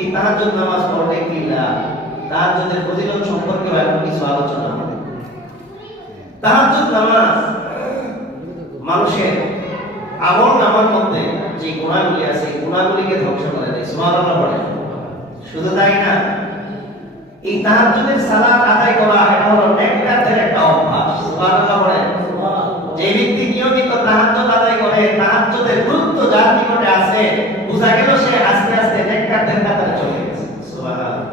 এই তাহাজ্জুদ নামাজ পড়লে কি লাভ, তাহাজ্জুদের ফজিলত সম্পর্কে এখন কিছু আলোচনা হবে। তাহাজ্জুদ নামাজ মানুষের আমল নামার মধ্যে যে গুণাগুলি আছে এই গুণাগুলিকে ধ্বংস করে দেয়। সুবহানাল্লাহ পড়ে। শুধু তাই না, এই তাহাজ্জুদের সালাত আদায় করা এটা হলো নেককারদের একটা অভ্যাস। সুবহানাল্লাহ পড়ে। যে ব্যক্তি নিয়মিত তাহাজ্জুদ আদায় করে, তাহাজ্জুদের গুরুত্ব যার নিকটে আছে, বোঝা গেল সে আস্তে আস্তে নেককারদের কাতারে চলে গেছে। সুবহানাল্লাহ।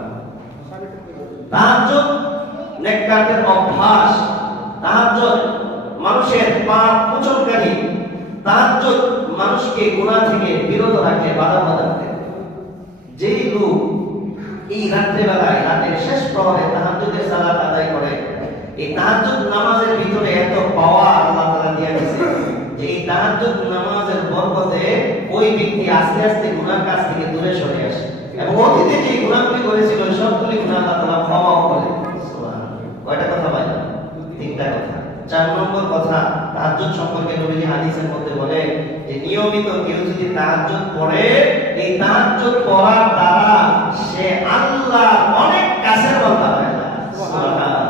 তাহাজ্জুদ নেককারদের অভ্যাস। তাহাজ্জুদ মানুষের পাপ মোচনকারী। তাহাজ্জুদ মানুষকে গুনাহ থেকে বিরত রাখে, বাধা দেয়। যেই লোক এই রাত্রিবেলায় রাতের শেষ প্রহরে তাহাজ্জুদের সালাত আদায় করে, এই তাহাজ্জুদ নামাজের ভিতরে এত পাওয়ার আল্লাহ তাআলা দিয়ে দিয়েছে যে এই তাহাজ্জুদ নামাজের বরকতে ওই ব্যক্তি আস্তে আস্তে গুনার কাছ থেকে দূরে সরে আসে এবং অতীতে যে গুনাহগুলি করেছিল সবগুলি গুনাহ আল্লাহ তাআলা ক্ষমা করে। সুবহানাল্লাহ। কয়টা কথা ভাই? তিনটা কথা। 4 নম্বর কথা, তাহাজ্জুদ সম্পর্কে নবীজি হাদিসের মধ্যে বলে যে নিয়মিত কেউ যদি তাহাজ্জুদ পড়ে, এই তাহাজ্জুদ পড়ার দ্বারা সে আল্লাহর অনেক কাছের বান্দা হয়ে যায়। সুবহানাল্লাহ।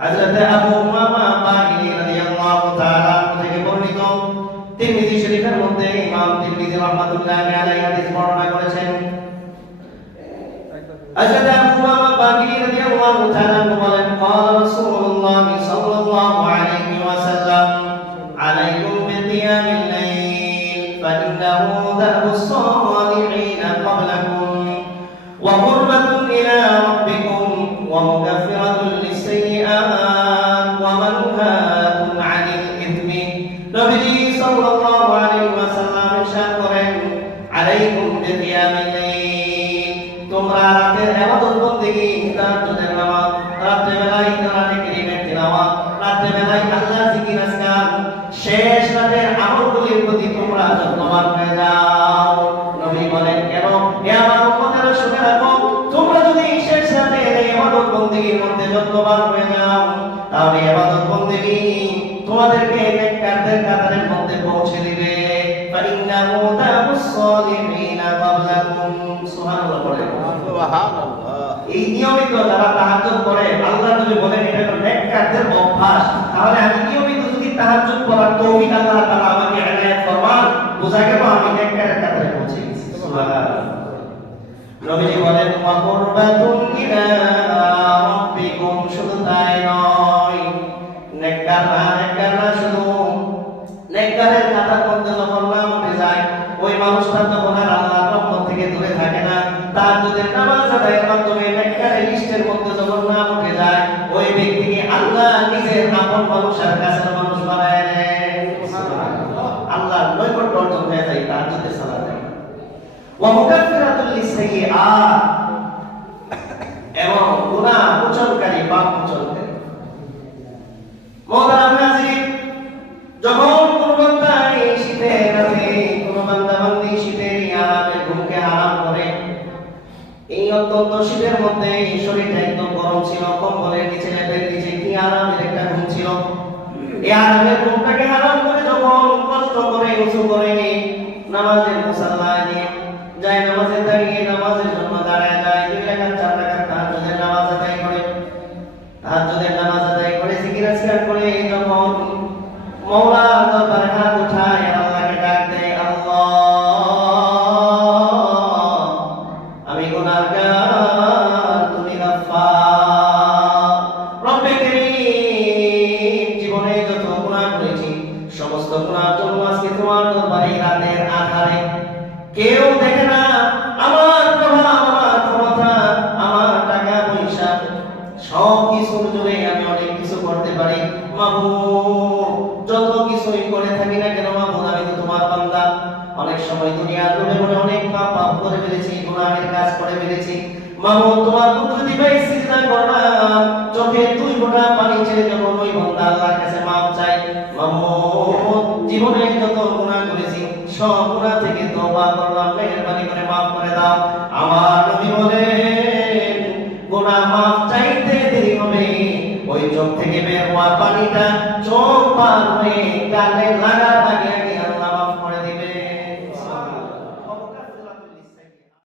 হযরত আবু উমামা বাহিনী রাদিয়াল্লাহু তাআলা থেকে বর্ণিত তিরমিজি শরীফের মধ্যে ইমাম তিরমিজি রাহমাতুল্লাহি আলাইহি হাদিস বর্ণনা করেছেন। হযরত আবু উমামা বাহিনী রাদিয়াল্লাহু তাআলা বলেন, قال رسول الله صلى الله عليه وسلم عليكم بقيام الليل فإنه دأب الصالحين قبلكم وقربة إلى ربكم ومكفرة للسيئات ومنهاة عن الإثم. نبي صلى الله عليه وسلم ارشاد করেন, عليكم بقيام الليل, তোমরা রাতের ইবাদত বন্দেগী, তাহাজ্জুদের নামাজ, রাত্রিবেলায় কোরআনে কারীমের তিলাওয়াত, রাত্রিবেলায় আল্লাহর জিকির আজকার, শেষ রাতের আমলগুলির প্রতি তোমরা যত্নবান হয়ে যাও। নবী বলেন, কেন? হে আমার উম্মতেরা শুনে রাখো, তোমরা যদি শেষ রাতের ইবাদত বন্দেগীর মধ্যে যত্নবান হয়ে যাও, তাহলে ইবাদত বন্দেগী তোমাদেরকে নেককারদের কাতারের মধ্যে পৌঁছে দিবে। ফাইন্নাহু দাবুস সালিহিনা ক্বাবলাকুম। সুবহানাল্লাহ পড়ে। সুবহানাল্লাহ। এই নিয়মিত যারা তাহাজ্জুদ করে, আল্লাহ নবী বলেন এটা হলো নেককারদের অভ্যাস। তাহলে আমি নিয়মিত যদি তাহাজ্জুদ করার তৌফিক আল্লাহ তাআলা আমাকে ইনায়াত ফরমান, বোঝা গেল আমি নেককারের কাতারে পৌঁছে গেছি। সুবহানাল্লাহ। নবীজি বলেন, ওয়া কুরবাতুন ইলা রাব্বিকুম, শুধু তাই নয়, নেককাররা শুধু নেককারের কাতার মধ্যে যখন নাম উঠে যায়, ওই মানুষটা তখন আর আল্লাহর রহমত থেকে দূরে থাকে না। তাহাজ্জুদের নামাজ আদায়ের মাধ্যমে নেককারের লিস্টের মধ্যে যখন নাম উঠে যায়, ওই ব্যক্তিকে আল্লাহ নিজের আপন মানুষের কাছের মানুষ বানায় দেন। আল্লাহর নৈকট্য অর্জন হয়ে যায় তাহাজ্জুদের সালাতে। ওয়া মুকাফফিরাতুল লিসাইয়্যাত, এবং গুনাহ মোচনকারী, পাপ মোচনকারী। মুহতারাম হাজির, যখন কোন বান্দা এই শীতের রাতে, কোন বান্দা-বান্দী শীতের আরামের ঘুমকে হারাম করে, এই অত্যন্ত শীতের মধ্যে শরীরটা একদম গরম ছিল, কম্বলের নিচে লেপের নিচে কি আরামের একটা ঘুম ছিল, এই আরামের ঘুমটাকে হারাম করে যখন কষ্ট করে উঁচু করে নামাজের মুসাল্লায় নিয়ে যায়, নামাজে দাঁড়িয়ে নামাজের জন্য দাঁড়ায় যায়, 2 রাকাত 4 রাকাত তাহাজ্জুদের নামাজ আদায় করে, তাহাজ্জুদের নামাজ আদায় করে জিকির আজকার করে যখন মাওলার দরবারে হাত উঠায়, আল্লাহকে ডাক দেয়, আল্লাহ আমি গুনাহগার, তুমি গাফফার। রব্বে কারীম, জীবনে যত গুনাহ করেছি সমস্ত গুনাহের জন্য আজকে তোমার দরবারে রাতের আধারে কেউ দেখে না, আমার প্রভাব, আমার ক্ষমতা, আমার টাকা পয়সা সব কিছুর জোরে আমি অনেক কিছু করতে পারি। মাবুদ, যত কিছুই করে থাকি না কেন মাবুদ, আমি তো তোমার বান্দা। অনেক সময় দুনিয়ার লোভে পড়ে অনেক পাপ করে ফেলেছি, গুনাহের কাজ করে ফেলেছি। মাবুদ, তোমার কুদরতি পাই সিজদা করলাম, চোখে 2 ফোঁটা পানি ছেড়ে যখন ওই বান্দা আল্লাহর কাছে মাফ চাই, মাবুদ জীবনে যত গুনাহ করেছি সব গুনাহ থেকে তওবা করলাম, মেহেরবানি করে মাফ করে দাও। আমার নবী বলেন, গুনাহ মাফ চাইতে দেরি হবে, ওই চোখ থেকে বের হওয়া পানিটা চোখ পার হয়ে গালে লাগা লাগে